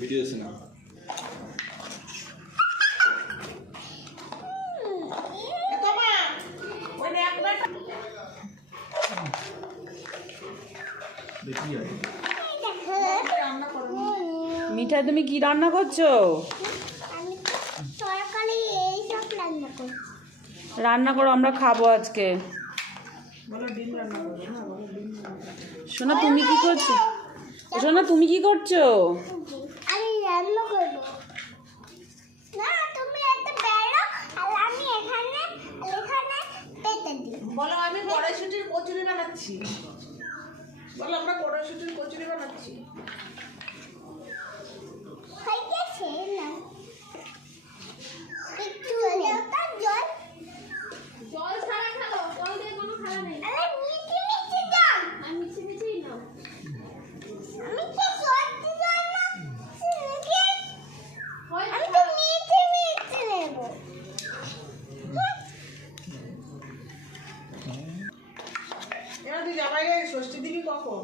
Video আছে না মিঠাই তুমি কি রান্না করছো? রান্না করো, আমরা খাবো আজকে। সোনা তুমি কি করছো? সোনা তুমি কি করছো? আমি রান্না করব। না তুমি একটা বেরো আর আমি এখানে পেতে দিই। বলো আমি কড়াইশুঁটির কচুরি বানাচ্ছি। বলো আমরা কড়াইশুঁটির কচুরি বানাচ্ছি। হয়ে গেছে না? একটু জল জল ছাড়া খাও, জল দিয়ে কোনো খাওয়া নেই। আরে মিঠি মিঠি জল। আর মিষ্টি মিষ্টি নাও। আমি কি সত্যি জল না? হয় আমি তো মিঠি মিঠি নেব। এরা তুই জামাই ষষ্ঠী দিবি কখন?